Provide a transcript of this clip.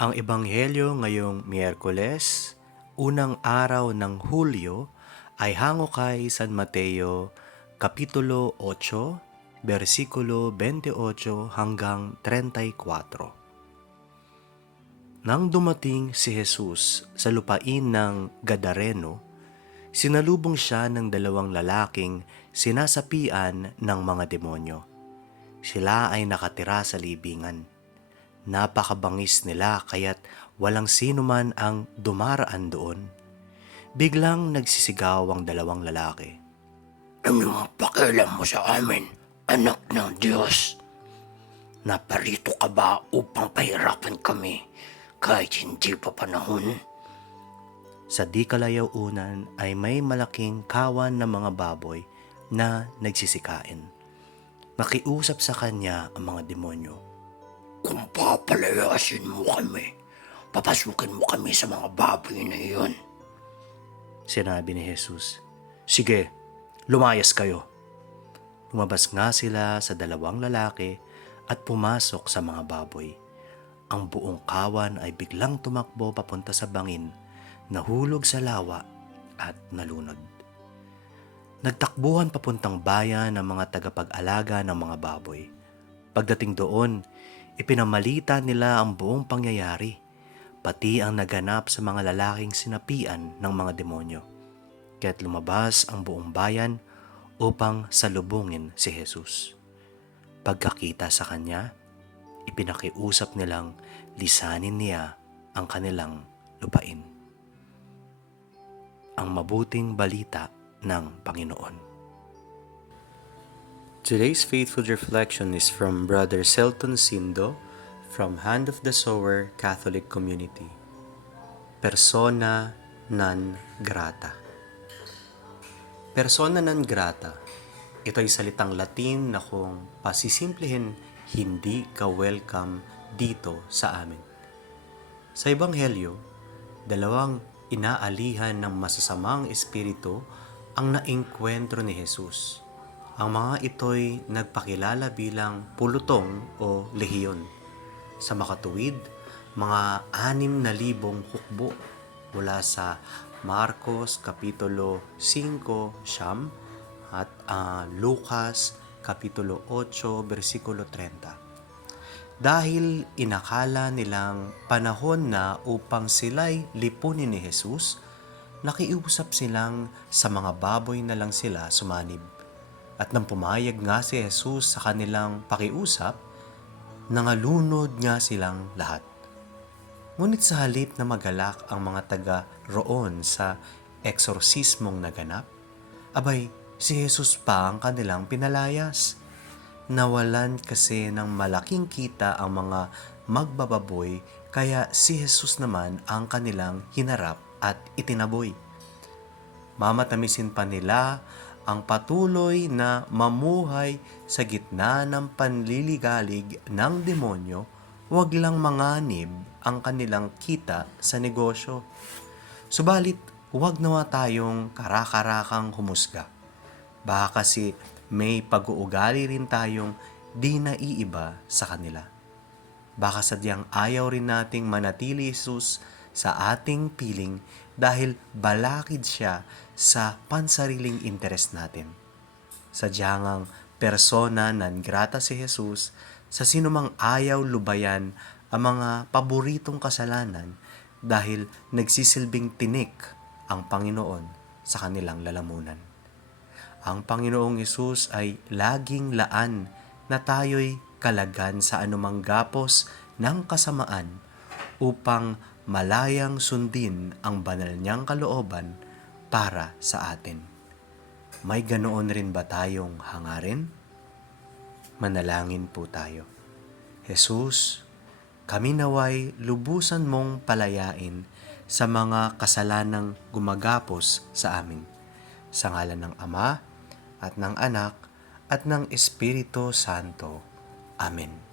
Ang Ebanghelyo ngayong Miyerkules, unang araw ng Hulyo, ay hango kay San Mateo, Kapitulo 8, versikulo 28 hanggang 34. Nang dumating si Jesus sa lupain ng Gadareno, sinalubong siya ng dalawang lalaking sinasapian ng mga demonyo. Sila ay nakatira sa libingan. Napakabangis nila kaya't walang sino man ang dumaraan doon. Biglang nagsisigaw ang dalawang lalaki. Anong pakialam mo sa amin, anak ng Diyos? Naparito ka ba upang pahirapan kami kahit hindi pa panahon? Sa di kalayaunan ay may malaking kawan ng mga baboy na nagsisikain. Nakiusap sa kanya ang mga demonyo. Kung papalayasin mo kami, papasukin mo kami sa mga baboy na iyon. Sinabi ni Jesus, "Sige, lumayas kayo." Lumabas nga sila sa dalawang lalaki at pumasok sa mga baboy. Ang buong kawan ay biglang tumakbo papunta sa bangin, nahulog sa lawa at nalunod. Nagtakbuhan papuntang bayan ang mga tagapag-alaga ng mga baboy. Pagdating doon, ipinamalita nila ang buong pangyayari, pati ang naganap sa mga lalaking sinapian ng mga demonyo. Kaya't lumabas ang buong bayan upang salubungin si Jesus. Pagkakita sa kanya, ipinakiusap nilang lisanin niya ang kanilang lupain. Ang mabuting balita ng Panginoon. Today's faithful reflection is from Brother Celton Sindo from Hand of the Sower Catholic Community. Persona non grata. Persona non grata. Ito ay salitang Latin na kung pasisimplihin, hindi ka welcome dito sa amin. Sa Ebanghelyo, dalawang inaalihan ng masasamang espiritu ang naengkwentro ni Jesus. Ang mga ito'y nagpakilala bilang pulutong o lehiyon. Sa makatuwid, mga 6,000 hukbo mula sa Marcos Kapitulo 5, siyam at Lucas Kapitulo 8, versikulo 30. Dahil inakala nilang panahon na upang sila'y lipunin ni Jesus, nakiusap silang sa mga baboy na lang sila sumanib. At nang pumayag nga si Jesus sa kanilang pakiusap, nangalunod nga silang lahat. Ngunit sa halip na magalak ang mga taga roon sa eksorsismong naganap, abay si Jesus pa ang kanilang pinalayas. Nawalan kasi ng malaking kita ang mga magbababoy, kaya si Jesus naman ang kanilang hinarap at itinaboy. Mamatamisin pa nila ang patuloy na mamuhay sa gitna ng panliligalig ng demonyo, wag lang manganib ang kanilang kita sa negosyo. Subalit, huwag nawa tayong karakarakang humusga. Baka kasi may pag-uugali rin tayong di naiiba sa kanila. Baka sadyang ayaw rin nating manatili Jesus sa ating piling dahil balakid siya sa pansariling interes natin. Sadyangang persona non grata si Jesus sa sinumang ayaw lubayan ang mga paboritong kasalanan dahil nagsisilbing tinik ang Panginoon sa kanilang lalamunan. Ang Panginoong Hesus ay laging laan na tayo'y kalagan sa anumang gapos ng kasamaan upang malayang sundin ang banal niyang kalooban para sa atin. May ganoon rin ba tayong hangarin? Manalangin po tayo. Jesus, kami naway lubusan mong palayain sa mga kasalanang gumagapos sa amin. Sa ngalan ng Ama, at ng Anak, at ng Espiritu Santo. Amen.